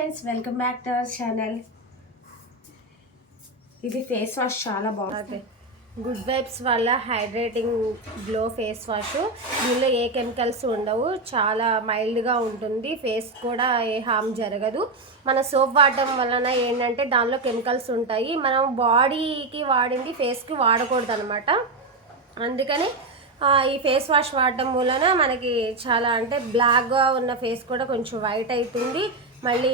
Friends welcome back to our channel ఇది face wash చాలా బాగుంది. గుడ్ వైబ్స్ వల్ల హైడ్రేటింగ్ గ్లో ఫేస్ వాష్ దీనిలో ఏ కెమికల్స్ ఉండవు. చాలా మైల్డ్గా ఉంటుంది. ఫేస్ కూడా ఏ హామ్ జరగదు. మన సోప్ వాడటం వలన ఏంటంటే దానిలో కెమికల్స్ ఉంటాయి. మనం బాడీకి వాడింది ఫేస్కి వాడకూడదు అనమాట అందుకని ఈ ఫేస్ వాష్ వాడటం వలన మనకి చాలా అంటే బ్లాక్గా ఉన్న ఫేస్ కూడా కొంచెం వైట్ అవుతుంది. మళ్ళీ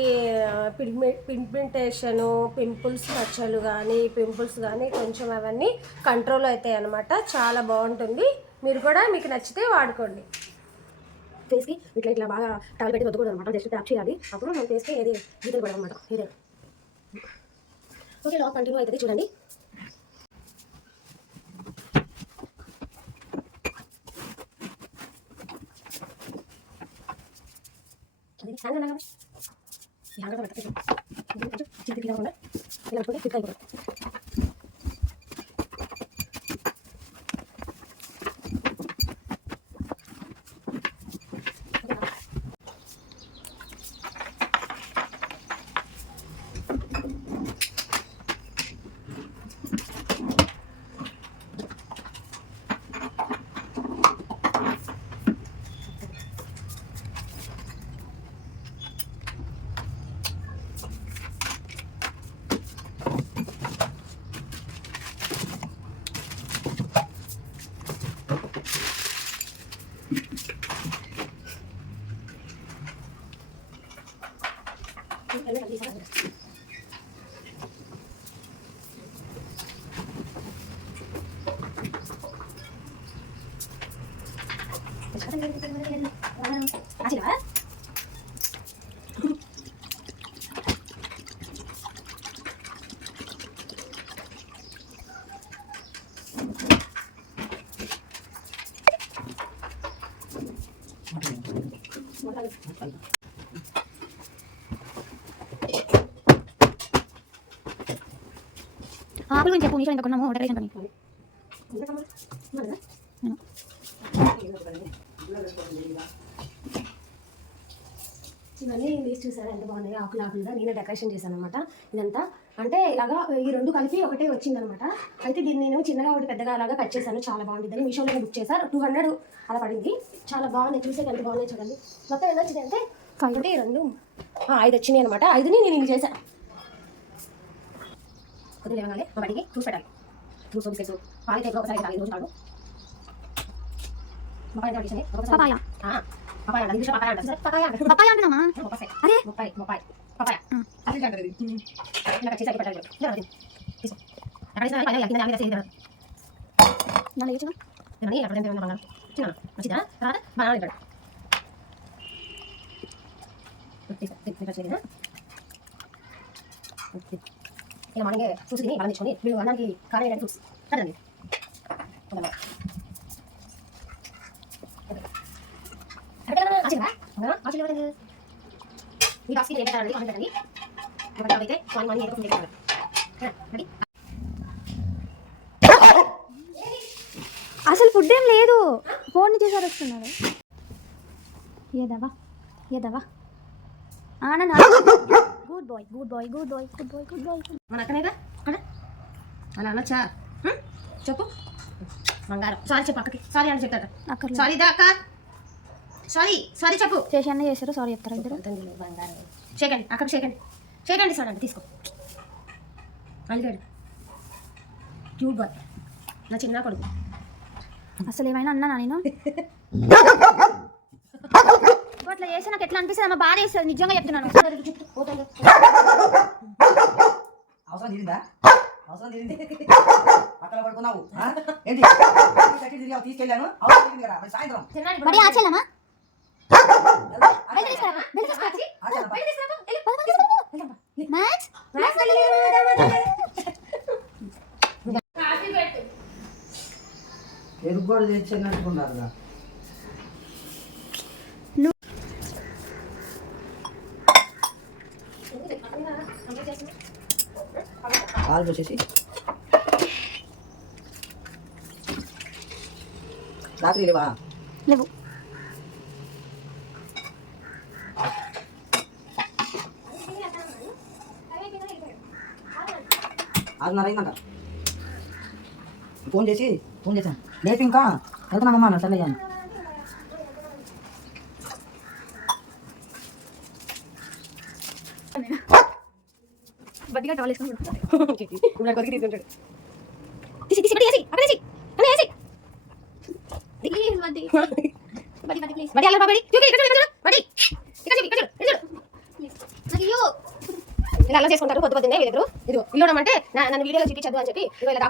పిగ్మె పిగ్మెంటేషను పింపుల్స్ మచ్చలు కానీ పింపుల్స్ కానీ కొంచెం అవన్నీ కంట్రోల్ అవుతాయి అనమాట చాలా బాగుంటుంది. మీరు కూడా మీకు నచ్చితే వాడుకోండి. ఫేస్కి ఇట్లా ఇట్లా బాగా టవల్ పెట్టి వద్దకూడదు అనమాట జస్ట్ ట్యాప్ చేయాలి. అప్పుడు మన ఫేస్కి ఏది గీతలు పడదు అనమాట ఇదే. ఓకే లాక్ కంటిన్యూ అవుతుంది. చూడండి. హ్యాండ్ అలాగా ఈ హ్యాండ్ పెట్టండి కొంచెం చిక్కి తీయకుండా ఇలా పెట్టుకుంటే క్లిక్ అయిపోతుంది ఆపుల గురించి చెప్పు మీషో ఇంకా కొన్నాము డెకరేషన్ పని ఇవన్నీ వేసి చూసారా ఎంత బాగున్నాయి ఆకులు ఆకులుగా నేనే డెకరేషన్ చేశాను అనమాట ఇదంతా అంటే ఇలాగా ఈ రెండు కలిపి ఒకటే వచ్చిందనమాట. అయితే దీన్ని నేను చిన్నగా ఒకటి పెద్దగా అలాగా కట్ చేశాను. చాలా బాగుంటుందని మీషోలో బుక్ చేశారు టూ హండ్రెడ్ అలా పడింది. చాలా బాగున్నాయి. చూసే ఎంత బాగున్నాయి చూడండి. మొత్తం ఎంత వచ్చింది అంటే ఒకటి రెండు ఐదు వచ్చినాయి అనమాట. ఐదుని నేను చేశాను కొద్దిగా లేవగానే మా బడికి చూసి పెట్టాలి చూసి బిస్కెట్స్ పాలైతే ఎప్పుడో ఒకసారి తాగి రోజు తాగు పపాయ ఎంత పట్టించండి? ఒకసారి- పపాయ. ఆ, పపాయ అంట. ఇంగ్లీష్లో పపాయ అంటారు. సరే, పపాయ అంటారు. పప్పాయ అంటున్నామా ముప్పై అరే ముప్పై ముప్పై పపాయ ఆ. అసలు అంటారు ఇది ఇలా కట్ చేసి అక్కడ పెట్టాలి ఇలా పెట్టండి. తీసుకో అక్కడ వేసిన పైన ఇలా కింద మీద వేసి ఇలా దాని వేయచ్చు ఇవన్నీ అక్కడ ఎంత బంగారం చిన్న మంచిదా తర్వాత బనానా ఇక్కడ తీసుకో తీసుకో, తీసుకో, తీసుకో. ఓకే. ఇలా మార్నింగ్ ఫ్రూట్స్ తిని బలం తెచ్చుకొని వీళ్ళు అన్నానికి కారం వేయడానికి ఫ్రూట్స్ కదండి ఈ బాక్స్కి ఏం పెట్టాలండి పెట్టండి. అయితే ఏదో అసలు ఫుడ్ ఏం లేదు. ఫోన్ చేశారు వస్తున్నాడు ఏదవా ఏదవా Anand good boy good boy good boy good boy good boy మన అక్కనేగా? అక్కడ? అలా అనొచ్చా? చెప్పు. బంగారం. సారీ చెప్పు అక్కకి. సారీ అని చెప్తాట అక్కడ సారీ దా అక్క? సారీ సారీ చెప్పు. చేసి అన్న చేశారు. సారీ చెప్తారా ఇద్దరు? బంగారం. చేయకండి అక్కడికి చేయకండి చేయకండి సార్ అండి తీసుకో. అలిగాడు క్యూట్ బాయ్ నా చిన్న కొడుకు. అసలు ఏమైనా అన్నా నేను? చేస్తే నాకు ఎట్లా అనిపిస్తుంది అమ్మ బాధ వేస్తుంది. నిజంగా చెప్తున్నాను. అవసరం తీరిందా? అవసరం తీరింది. పక్కన పడుకున్నావు? ఏంటి? తిరిగావు తీసుకెళ్ళాను. అవసరం తీరింది కదా. మరి సాయంత్రం. మరి? ఆచారా? మ్యాచ్? ఆలు వచ్చేసి రాత్రి లేవా? లేవు. ఆరున్నర అయిందంట. ఫోన్ చేసి ఫోన్ చేశాను. లేచి ఇంకా వెళ్తున్నామమ్మా నేను సర్లే అయ్యాను Yeah. వేసుకొని తీసుకుంటాడు తీసి తీసి బడి అలా ఇక్కడ చూడు బడి ఇక్కడ ఇక్కడ చూడు ఇక్కడ చూడు. ఇలా అలా చేసుకుంటారు పొద్దు పొద్దున్నే వీళ్ళిద్దరు. ఇదిగో ఇల్లు అంటే నన్ను వీడియోలో చూపించదు అని చెప్పి ఇలా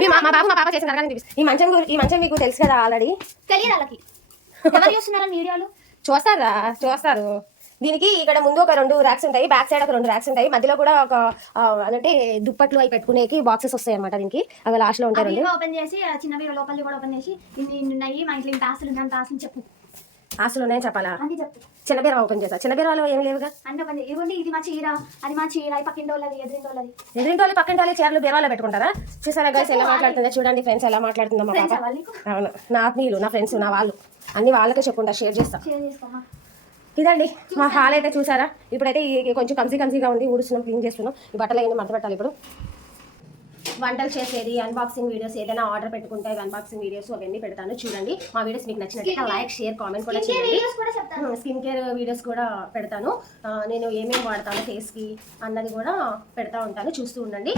మీ బాబు మా పాప చేసిన చూపిస్తుంది ఈ మంచం ఈ మంచం మీకు తెలుసు కదా ఆల్రెడీ తెలియదు వాళ్ళకి. ఎవరు చూస్తున్నారని వీడియోలు? చూస్తారా? చూస్తారు. దీనికి ఇక్కడ ముందు ఒక రెండు ర్యాక్స్ ఉంటాయి బ్యాక్ సైడ్ ఒక రెండు ర్యాక్స్ ఉంటాయి. మధ్యలో కూడా ఒక అంటే దుప్పట్లు అవి పెట్టుకునేకి బాక్సెస్ వస్తాయి అనమాట దీనికి. అవి లాస్ట్లో ఉంటాయి ఓపెన్ చేసి ఆ చిన్న వీడియో లోపలి కూడా ఓపెన్ చేసి ఇన్ని ఉన్నాయి మా ఇంట్లో ఇంత ఆస్తులు ఉన్నాయి ఆస్తులు చెప్పు. ఆస్తులు ఉన్నాయని చెప్పాలా? చిన్న బీర ఓపెన్ చేసా చిన్న బీరలో ఏం లేవుగా? ఇవ్వండి ఇది మా చీర అది మా చీర ఈ పక్కింటి వాళ్ళది ఎదురింటి వాళ్ళది. ఎదురింటి వాళ్ళు వాళ్ళు చీరలు బీరాలో పెట్టుకుంటారా? చూసారా గైస్ ఎలా మాట్లాడుతుందో? చూడండి ఫ్రెండ్స్ ఎలా మాట్లాడుతుందో మా పాప. వాళ్ళు అవును. నా ఆత్మీయులు నా ఫ్రెండ్స్ నా వాళ్ళు. అన్ని వాళ్ళకే చెప్పుకుంటా షేర్ చేస్తా. ఇదండి మా హాల్ అయితే చూసారా? ఇప్పుడైతే ఈ కొంచెం కంసీ కంసీగా ఉంది ఊడుస్తున్నాం క్లీన్ చేస్తున్నాం. ఈ బట్టలు ఏంటి మడత పెట్టాలి ఇప్పుడు. వంటలు చేసేది అన్బాక్సింగ్ వీడియోస్ ఏదైనా ఆర్డర్ పెట్టుకుంటే అన్బాక్సింగ్ వీడియోస్ అవన్నీ పెడతాను. చూడండి మా వీడియోస్ మీకు నచ్చినట్లయితే లైక్ షేర్ కామెంట్ కూడా చేయండి. వీడియోస్ కూడా చెప్తాను. స్కిన్ కేర్ వీడియోస్ కూడా పెడతాను. నేను ఏమేమి వాడతాను ఫేస్కి అన్నది కూడా పెడతా ఉంటాను. చూస్తూ ఉండండి.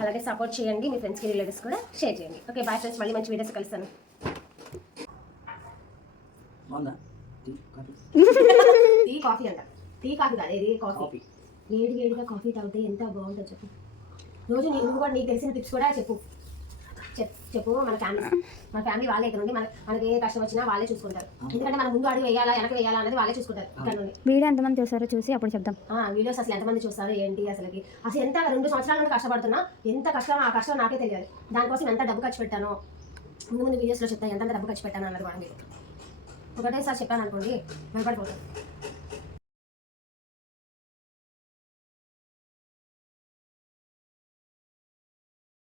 అలాగే సపోర్ట్ చేయండి మీ ఫ్రెండ్స్కి రిలేటివ్స్ కూడా షేర్ చేయండి. ఓకే బాయ్ ఫ్రెండ్స్ మళ్ళీ మంచి వీడియోస్ కలుస్తాను. బాగుందా? Tea, coffee? టీ కాఫీ అంట. టీ కాఫీ కాదు ఇది కాఫీ. వేడి వేడిగా కాఫీ తాగితే ఎంత బాగుంటుందో చెప్పు. రోజు నీ- నువ్వు కూడా నీకు తెలిసిన టిప్స్ కూడా చెప్పు. చెప్ చెప్పు మన ఫ్యామిలీ మన ఫ్యామిలీ వాళ్ళే ఇక్కడ నుండి మన మనకి ఏ కష్టం వచ్చినా వాళ్ళే చూసుకుంటారు. ఎందుకంటే మన ముందు అడుగు వేయాలా వెనక వేయాలా అనేది వాళ్ళే చూసుకుంటారు ఇక్కడ నుండి. వీడియో ఎంతమంది చూసారో చూసి అప్పుడు చెప్దాం. ఆ, వీడియోస్ అసలు ఎంతమంది చూస్తారు ఏంటి అసలుకి? అసలు ఎంత రెండు సంవత్సరాల నుండి కష్టపడుతున్నా ఎంత కష్టం ఆ కష్టం నాకే తెలియదు దానికోసం ఎంత డబ్బు ఖర్చు పెట్టాను ముందు ముందు వీడియోస్లో చెప్తాను ఎంత డబ్బు ఖర్చు పెట్టాను అన్నది కూడా మీరు ఒకటేసారి చెప్పాను అనుకోండి భయపడిపోతాను